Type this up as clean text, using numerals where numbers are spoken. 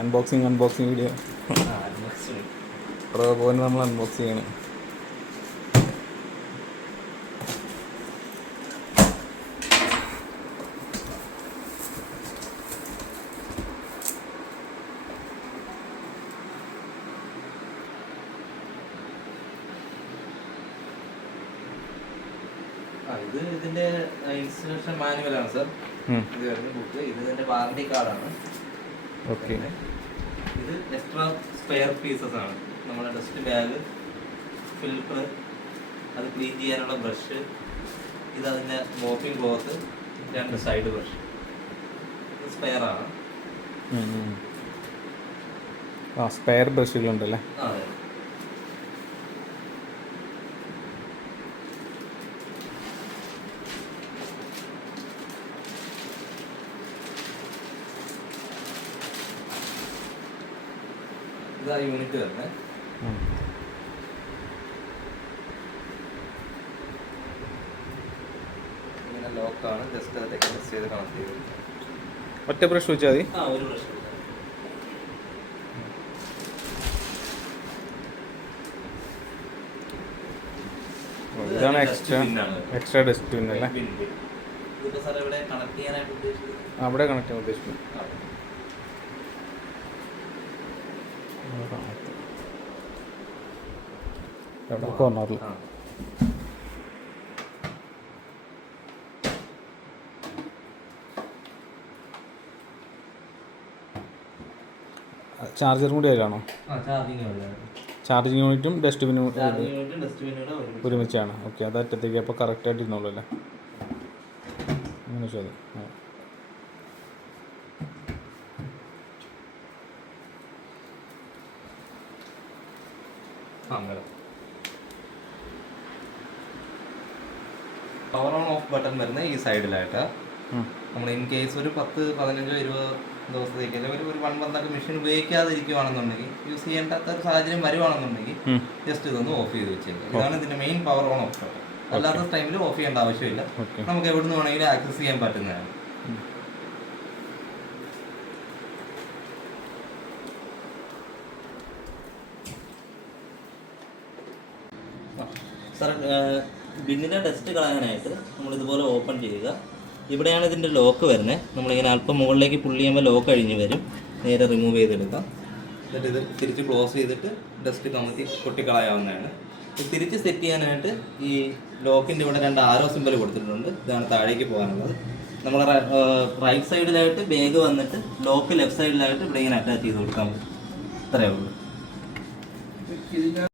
Unboxing video റോബോനെ നമ്മൾ unbox ചെയ്യണം. ഇത് ഇതിന്റെ ഇൻസ്ട്രക്ഷൻ മാനുവലാണ് സർ. ഇത് വരുന്ന ബുക്ക്, ഇത് ഇതിന്റെ വാറണ്ടി കാർഡാണ്. ഓക്കെ. ഇത് എക്സ്ട്രാ സ്പെയർ പീസസ് ആണ്. നമ്മുടെ ഡസ്റ്റ് ബാഗ്, ഫിൽറ്റർ, അത് ക്ലീൻ ചെയ്യാനുള്ള ബ്രഷ്, ഇത് അതിന്റെ മോപ്പിംഗ് ക്ലോത്ത്, 2 സൈഡ് ബ്രഷ്, ഇത് സ്പെയർ ആണ്. സ്പെയർ ബ്രഷുകളുണ്ടല്ലേ? അതെ. ഇതാ യൂണിറ്റ് വരുന്നത്. ഇങ്ങനെ ലോക്കാണ്. ജസ്റ്റ് അതൊക്കെ മിക്സ് ചെയ്ത് കണക്ട് ചെയ്ത് ഒറ്റ ബ്രഷ് വെച്ചാൽ മതി. ഒരു ബ്രഷ്. ഇതാണ് എക്സ്ട്രാ ഡസ്റ്റ് പിൻ അല്ലേ? ഇതിപ്പോ സാർ ഇവിടെ കണക്ട് ചെയ്യാനായിട്ട് ഉദ്ദേശിച്ചത്? അവിടെ കണക്ട് ചെയ്യാൻ ഉദ്ദേശിക്കുന്നത് കോർണറിൽ. ചാർജറും കൂടി അതിലാണോ? ചാർജിങ് യൂണിറ്റും ഡസ്റ്റ്ബിനും ഒരുമിച്ചാണ്. ഓക്കെ, അത് അറ്റത്തേക്ക് അപ്പോൾ കറക്റ്റായിട്ട് ഇരുന്നോളൂ അല്ലേ? അങ്ങനെ ശരി. പവർ ഓൺ ഓഫ് ബട്ടൺ വരുന്നത് ഈ സൈഡിലായിട്ട്. നമ്മൾ ഇൻ കേസ് ഒരു 10, 15, 20 ദിവസത്തേക്ക് ഒരു 1 month മെഷീൻ ഉപയോഗിക്കാതിരിക്കുവാണെന്നുണ്ടെങ്കിൽ, യൂസ് ചെയ്യേണ്ടാത്ത ഒരു സാഹചര്യം വരുവാണെന്നുണ്ടെങ്കിൽ ജസ്റ്റ് ഇതൊന്ന് ഓഫ് ചെയ്ത് വെച്ചേക്കാം. ഇതാണ് ഇതിന്റെ main power on of button. അല്ലാത്ത ടൈമിൽ ഓഫ് ചെയ്യേണ്ട ആവശ്യമില്ല. നമുക്ക് എവിടുന്ന് വേണമെങ്കിലും ആക്സസ് ചെയ്യാൻ പറ്റുന്നതാണ്. സാർ, ബിന്നിൻ്റെ ഡസ്റ്റ് കളയാനായിട്ട് നമ്മളിതുപോലെ ഓപ്പൺ ചെയ്യുക. ഇവിടെയാണ് ഇതിൻ്റെ ലോക്ക് വരുന്നത്. നമ്മളിങ്ങനെ അല്പം മുകളിലേക്ക് പുള്ളി ചെയ്യുമ്പോൾ ലോക്ക് അഴിഞ്ഞ് വരും. നേരെ റിമൂവ് ചെയ്തെടുക്കാം. എന്നിട്ട് ഇത് തിരിച്ച് ക്ലോസ് ചെയ്തിട്ട് ഡസ്റ്റ് കമത്തി കൊട്ടിക്കളയാവുന്നതാണ്. ഇത് തിരിച്ച് സെറ്റ് ചെയ്യാനായിട്ട് ഈ ലോക്കിൻ്റെ ഇവിടെ 2 ആരോ സിമ്പൽ കൊടുത്തിട്ടുണ്ട്. ഇതാണ് താഴേക്ക് പോകാനുള്ളത്. നമ്മൾ റൈറ്റ് സൈഡിലായിട്ട് ബാഗ് വന്നിട്ട് ലോക്ക് ലെഫ്റ്റ് സൈഡിലായിട്ട് ഇവിടെ ഇങ്ങനെ അറ്റാച്ച് ചെയ്ത് കൊടുക്കാൻ പറ്റും. ഇത്രയേ ഉള്ളൂ.